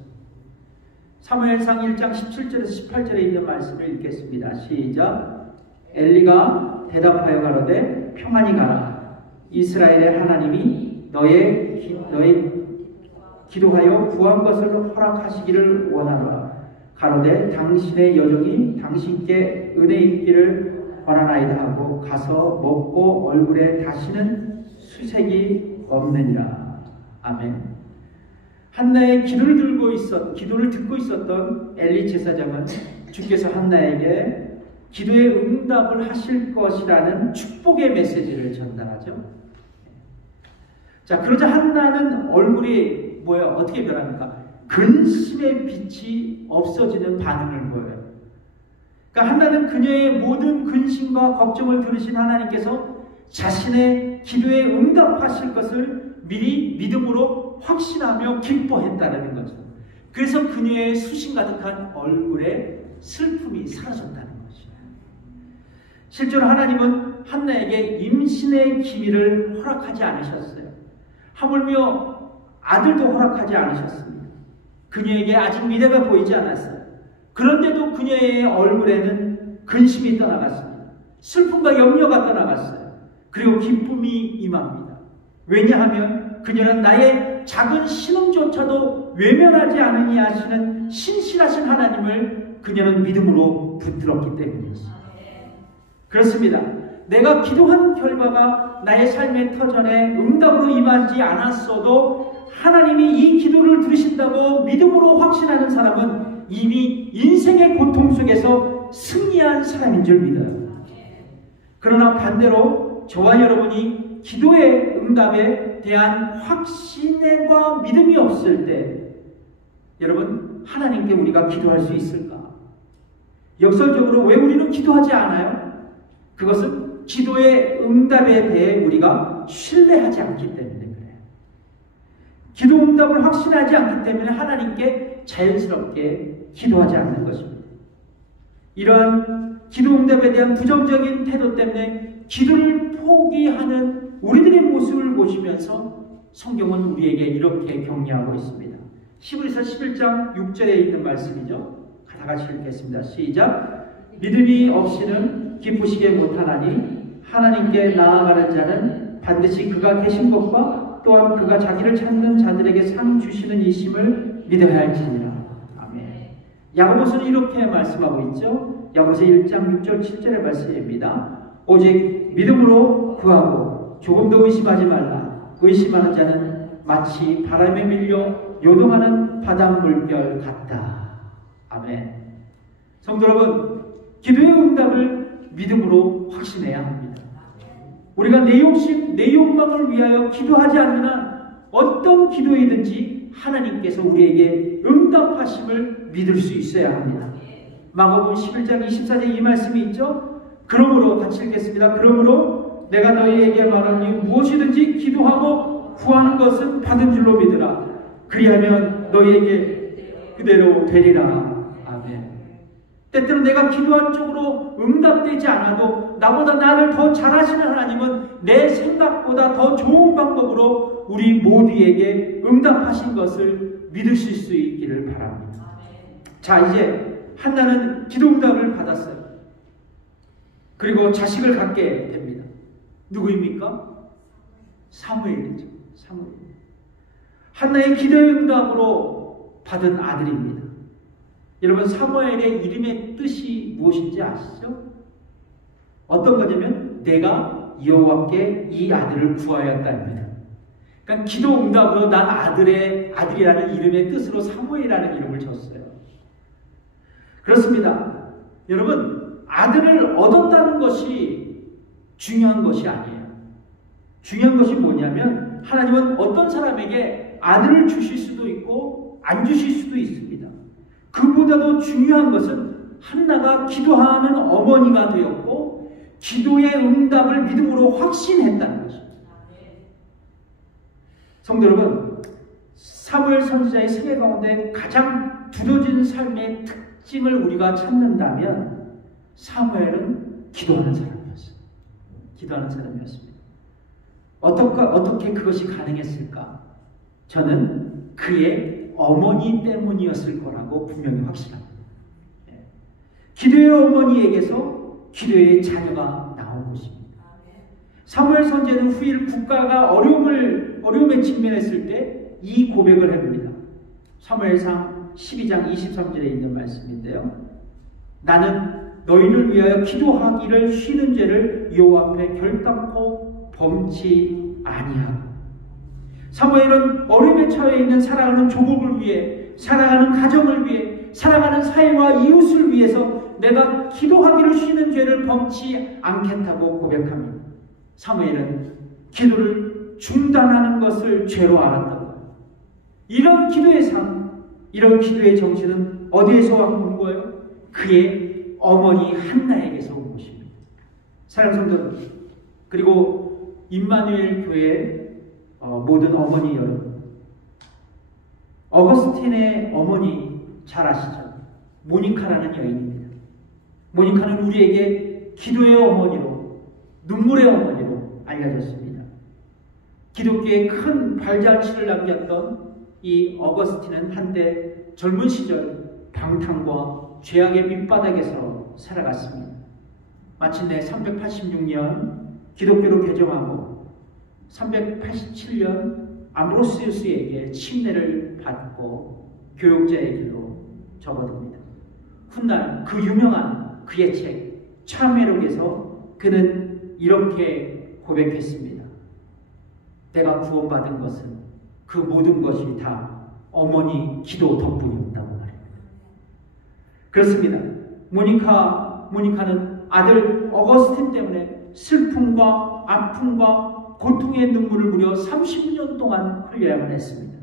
사무엘상 1장 17절에서 18절에 있는 말씀을 읽겠습니다. 시작. 엘리가 대답하여 가로되 평안히 가라. 이스라엘의 하나님이 너의 기도하여 구한 것을 허락하시기를 원하노라. 가로되 당신의 여종이 당신께 은혜 있기를 원하나이다 하고 가서 먹고 얼굴에 다시는 수색이 없느니라. 아멘. 한나의 기도를 듣고 있었던 엘리 제사장은 주께서 한나에게 기도의 응답을 하실 것이라는 축복의 메시지를 전달하죠. 자, 그러자 한나는 얼굴이 어떻게 변합니까? 근심의 빛이 없어지는 반응을 보여요. 그러니까 한나는 그녀의 모든 근심과 걱정을 들으신 하나님께서 자신의 기도에 응답하실 것을 미리 믿음으로 확신하며 기뻐했다는 거죠. 그래서 그녀의 수심 가득한 얼굴에 슬픔이 사라졌다는 것이에요. 실제로 하나님은 한나에게 임신의 기미를 허락하지 않으셨어요. 하물며 아들도 허락하지 않으셨습니다. 그녀에게 아직 미래가 보이지 않았어요. 그런데도 그녀의 얼굴에는 근심이 떠나갔습니다. 슬픔과 염려가 떠나갔어요. 그리고 기쁨이 임합니다. 왜냐하면 그녀는 나의 작은 신음조차도 외면하지 않으니 하시는 신실하신 하나님을 그녀는 믿음으로 붙들었기 때문이었습니다. 그렇습니다. 내가 기도한 결과가 나의 삶의 터전에 응답으로 임하지 않았어도 하나님이 이 기도를 들으신다고 믿음으로 확신하는 사람은 이미 인생의 고통 속에서 승리한 사람인 줄 믿어요. 그러나 반대로 저와 여러분이 기도의 응답에 대한 확신과 믿음이 없을 때 여러분, 하나님께 우리가 기도할 수 있을까? 역설적으로 왜 우리는 기도하지 않아요? 그것은 기도의 응답에 대해 우리가 신뢰하지 않기 때문에 그래요. 기도 응답을 확신하지 않기 때문에 하나님께 자연스럽게 기도하지 않는 것입니다. 이러한 기도 응답에 대한 부정적인 태도 때문에 기도를 포기하는 우리들의 모습을 보시면서 성경은 우리에게 이렇게 격려하고 있습니다. 히브리서 11장 6절에 있는 말씀이죠. 다 같이 읽겠습니다. 시작. 믿음이 없이는 기쁘시게 못하나니 하나님께 나아가는 자는 반드시 그가 계신 것과 또한 그가 자기를 찾는 자들에게 상 주시는 이심을 믿어야 할지니라. 아멘. 야고보서는 이렇게 말씀하고 있죠. 야고보서 1장 6절 7절의 말씀입니다. 오직 믿음으로 구하고 조금도 의심하지 말라. 의심하는 자는 마치 바람에 밀려 요동하는 바닷물결 같다. 아멘. 성도 여러분, 기도의 응답을 믿음으로 확신해야 합니다. 우리가 내 욕심, 내 욕망을 위하여 기도하지 않는 한 어떤 기도이든지 하나님께서 우리에게 응답하심을 믿을 수 있어야 합니다. 마가복음 11장 24절 이 말씀이 있죠. 그러므로 같이 읽겠습니다. 그러므로 내가 너희에게 말하니 무엇이든지 기도하고 구하는 것은 받은 줄로 믿으라. 그리하면 너희에게 그대로 되리라. 아멘. 때때로 내가 기도한 쪽으로 응답되지 않아도 나보다 나를 더 잘하시는 하나님은 내 생각보다 더 좋은 방법으로 우리 모두에게 응답하신 것을 믿으실 수 있기를 바랍니다. 자, 이제 한나는 기도 응답을 받았어요. 그리고 자식을 갖게 됩니다. 누구입니까? 사무엘이죠. 사무엘. 한나의 기도의 응답으로 받은 아들입니다. 여러분, 사무엘의 이름의 뜻이 무엇인지 아시죠? 어떤 거냐면 내가 여호와께 이 아들을 구하였다입니다. 그러니까 기도 응답으로 난 아들이라는 이름의 뜻으로 사무엘이라는 이름을 줬어요. 그렇습니다. 여러분, 아들을 얻었다는 것이 중요한 것이 아니에요. 중요한 것이 뭐냐면 하나님은 어떤 사람에게 아들을 주실 수도 있고 안 주실 수도 있습니다. 그보다도 중요한 것은 한나가 기도하는 어머니가 되었고 기도의 응답을 믿음으로 확신했다는 것입니다. 성도 여러분, 사무엘 선지자의 생애 가운데 가장 두려진 삶의 특징을 우리가 찾는다면 사무엘은 기도하는 사람이었어요. 기도하는 사람이었습니다. 어떻게 그것이 가능했을까? 저는 그의 어머니 때문이었을 거라고 분명히 확신합니다. 기도의 어머니에게서 기도의 자녀가 나온 것입니다. 사무엘 선지자는 후일 국가가 어려움에 직면했을 때 이 고백을 해봅니다. 사무엘상 12장 23절에 있는 말씀인데요. 나는 너희를 위하여 기도하기를 쉬는 죄를 여호와 앞에 결단코 범치 아니하고 사무엘은 어려움에 처해 있는 사랑하는 조국을 위해, 사랑하는 가정을 위해, 사랑하는 사회와 이웃을 위해서 내가 기도하기를 쉬는 죄를 범치 않겠다고 고백합니다. 사무엘은 기도를 중단하는 것을 죄로 알았던 거예요. 이런 기도의 삶, 이런 기도의 정신은 어디에서 온 거예요? 그의 어머니 한나에게서 온 것입니다. 사랑하는 성도, 그리고 임마누엘 교회 모든 어머니 여러분, 어거스틴의 어머니 잘 아시죠? 모니카라는 여인입니다. 모니카는 우리에게 기도의 어머니로, 눈물의 어머니로 알려졌습니다. 기독교에 큰 발자취를 남겼던 이 어거스틴은 한때 젊은 시절 방탕과 죄악의 밑바닥에서 살아갔습니다. 마침내 386년 기독교로 개종하고 387년 암브로시우스에게 침례를 받고 교육자의 길로 접어듭니다. 훗날 그 유명한 그의 책 참회록에서 그는 이렇게 고백했습니다. 내가 구원받은 것은 그 모든 것이 다 어머니 기도 덕분이었다고 말합니다. 그렇습니다. 모니카는 아들 어거스틴 때문에 슬픔과 아픔과 고통의 눈물을 무려 30년 동안 흘려야만 했습니다.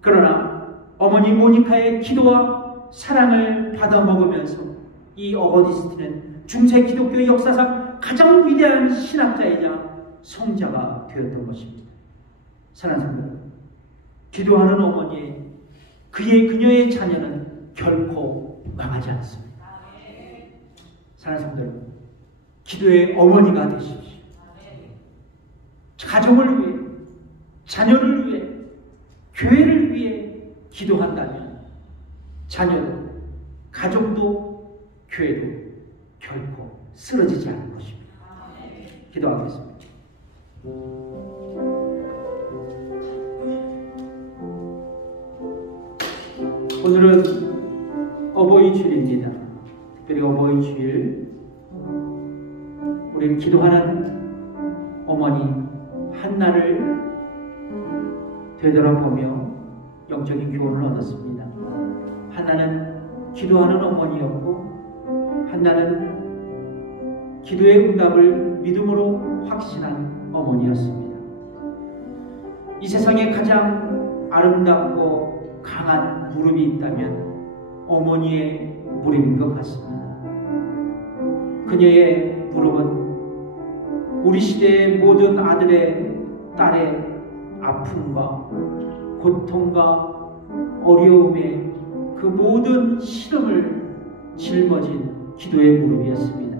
그러나 어머니 모니카의 기도와 사랑을 받아 먹으면서 이 어거스틴은 중세 기독교 역사상 가장 위대한 신학자이자 성자가 되었던 것입니다. 사랑하는 성도, 기도하는 어머니의 그녀의 자녀는 결코 망하지 않습니다. 사랑하는 성도 여러분, 기도의 어머니가 되십시오. 가정을 위해, 자녀를 위해, 교회를 위해 기도한다면 자녀도, 가정도, 교회도 결코 쓰러지지 않을 것입니다. 기도하겠습니다. 오늘은 어버이 주일입니다. 특별히 어버이 주일, 우리는 기도하는 어머니 한나를 되돌아보며 영적인 교훈을 얻었습니다. 한나는 기도하는 어머니였고, 한나는 기도의 응답을 믿음으로 확신한 어머니였습니다. 이 세상에 가장 아름답고 강한 무릎이 있다면 어머니의 무릎인 것 같습니다. 그녀의 무릎은 우리 시대의 모든 아들의, 딸의 아픔과 고통과 어려움의 그 모든 시름을 짊어진 기도의 무릎이었습니다.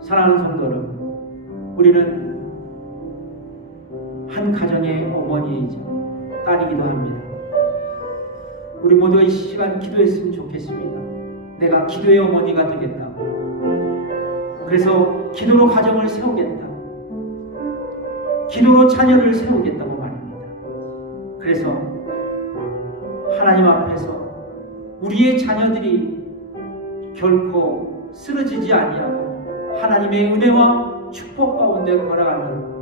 사랑하는 성도 여러분, 우리는 한 가정의 어머니이자 딸이기도 합니다. 우리 모두가 이 시간 기도했으면 좋겠습니다. 내가 기도의 어머니가 되겠다고. 그래서 기도로 가정을 세우겠다. 기도로 자녀를 세우겠다고 말입니다. 그래서 하나님 앞에서 우리의 자녀들이 결코 쓰러지지 아니하고 하나님의 은혜와 축복 가운데 걸어가는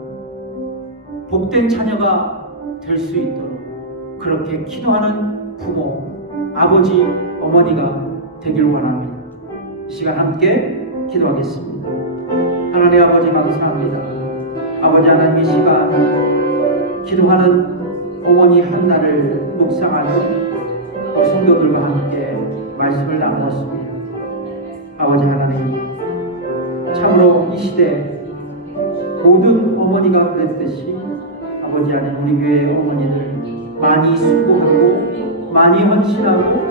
복된 자녀가 될 수 있도록 그렇게 기도하는 부모, 아버지, 어머니가 되길 원합니다. 이 시간 함께 기도하겠습니다. 하나님 아버지 감사합니다. 아버지 하나님, 이 시간 기도하는 어머니 한나를 묵상하며 우리 성도들과 함께 말씀을 나누었습니다. 아버지 하나님, 참으로 이 시대 모든 어머니가 그랬듯이 아버지 하나님, 우리 교회의 어머니들 많이 수고하고 많이 헌신하고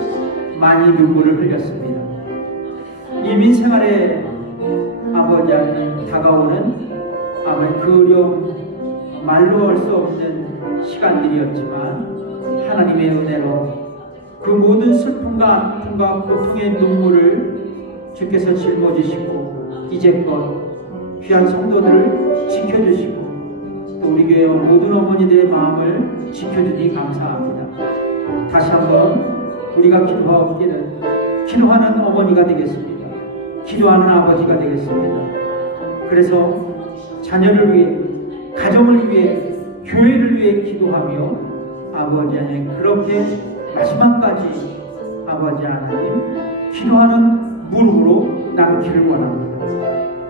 많이 눈물을 흘렸습니다. 이민 생활에 아버지 하나님 다가오는 아버지 그 어려움 말로 할 수 없는 시간들이었지만 하나님의 은혜로 그 모든 슬픔과 아픔과 고통의 눈물을 주께서 짊어지시고 이제껏 귀한 성도들을 지켜주시고 또 우리 교회 모든 어머니들의 마음을 지켜주니 감사합니다. 다시 한번 우리가 기도하기는 기도하는 어머니가 되겠습니다. 기도하는 아버지가 되겠습니다. 그래서 자녀를 위해, 가정을 위해, 교회를 위해 기도하며 아버지 하나님 그렇게 마지막까지 아버지 하나님 기도하는 무릎으로 남기를 원합니다.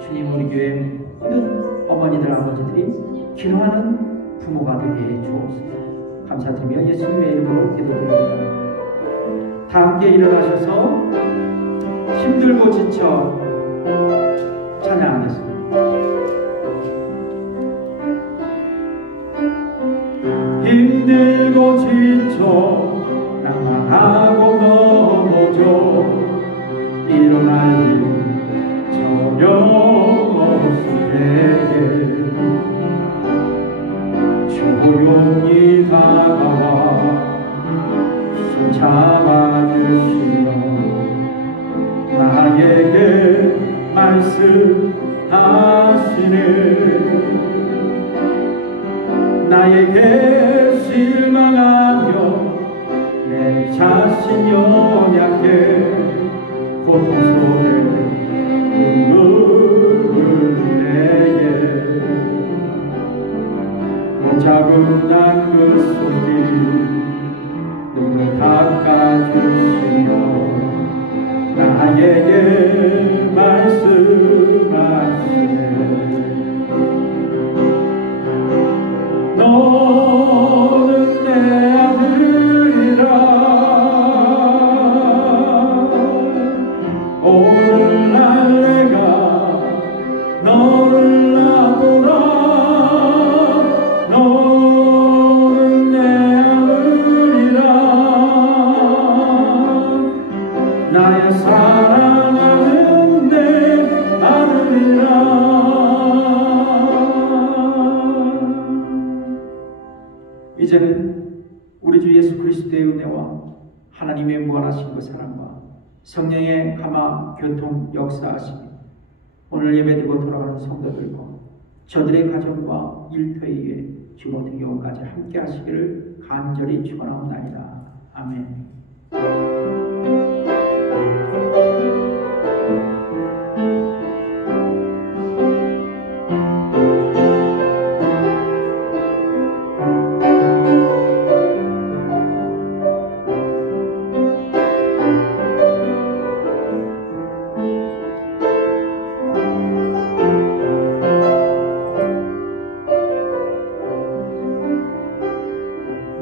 주님, 우리 교회 모든 어머니들 아버지들이 기도하는 부모가 되게 해주옵소서. 감사드리며 예수님의 이름으로 기도드립니다. 다 함께 일어나셔서 힘들고 지쳐 찬양하겠습니다. 힘들고 지쳐 낭만하고 넘어져 일어날 일 전혀 없을 때에 조용히 다가와 손 잡아주시며 나에게 말씀하시네. 나에게 실망하며 내 자신 연약해 고통 속에 눈물을 내게 작은 난 그 손이 눈을 닦아주시며 나에게 말씀하시네. 너는 내 아들이라 오늘날 내가 너를 놔두라. 너는 내 아들이라 나의 사랑하는 내 아들이라. 이제는 우리 주 예수 그리스도의 은혜와 하나님의 무한하신 그 사랑과 성령의 감화 교통 역사하심이 오늘 예배드리고 돌아가는 성도들과 저들의 가정과 일터에 주로 등용까지 함께 하시기를 간절히 축원하옵나이다. 아멘.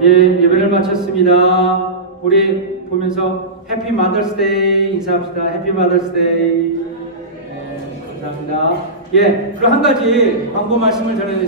예배를 마쳤습니다. 우리 보면서 해피 마더스데이 인사합시다. 해피 마더스데이. 감사합니다. 그리고 한 가지 광고 말씀을 전해드리겠습니다.